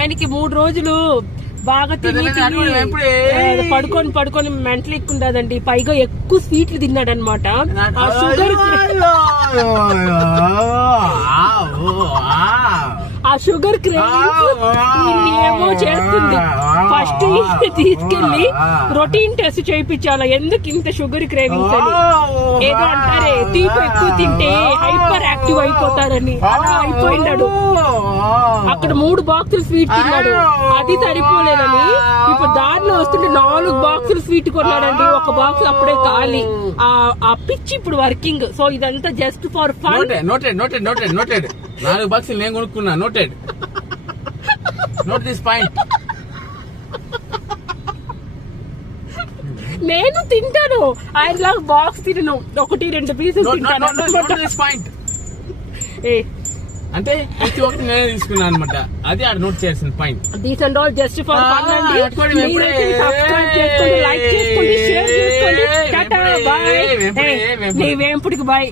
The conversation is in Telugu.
ఆయనకి 3 రోజులు బాగా తిని పడుకొని మెంటల్ ఎక్కుండదండి. పైగా ఎక్కువ స్వీట్లు తిన్నాడు అనమాట. ఆ షుగర్ ఏమో చేస్తుంది. ఫస్ట్ తీసుకెళ్లి రొటీన్ టెస్ట్ చేయించాలా, ఎందుకు ఇంత షుగర్ క్రేవింగ్స్ అని. ఏదో అంటారే తీపి ఎక్కువ తింటే హైపర్ యాక్టివ్ అయిపోతారని, అలా అయిపోయినాడు. అక్కడ 3 బాక్సులు స్వీట్ తిన్నాడు, అది సరిపోలేదని ఇప్పుడు దారిలో వస్తుంటే 4 బాక్సులు స్వీట్ కొన్నాడండి. 1 బాక్స్ అప్పుడే ఖాళీ. ఆ పిచ్చి ఇప్పుడు వర్కింగ్. సో ఇదంతా జస్ట్ ఫర్ ఫన్. నోటెడ్ 4 బాక్సులు నేను కొనుక్కున్నా. నోటెడ్. Note this point. నేను తింటాను, ఆయనలాగా బాక్స్ తినను, 1-2 పీసులు తింటాను. అంటే ప్రతి ఒక్కటి నేనే తీసుకున్నాను అనమాట. అది ఆడ నోట్ చేయాల్సిన point. These and all just for fun అండి. సబ్స్క్రైబ్ చేసుకోండి, లైక్ చేసుకోండి, షేర్ చేసుకోండి. టాటా, బాయ్. నీ వేంపుడికి బాయ్.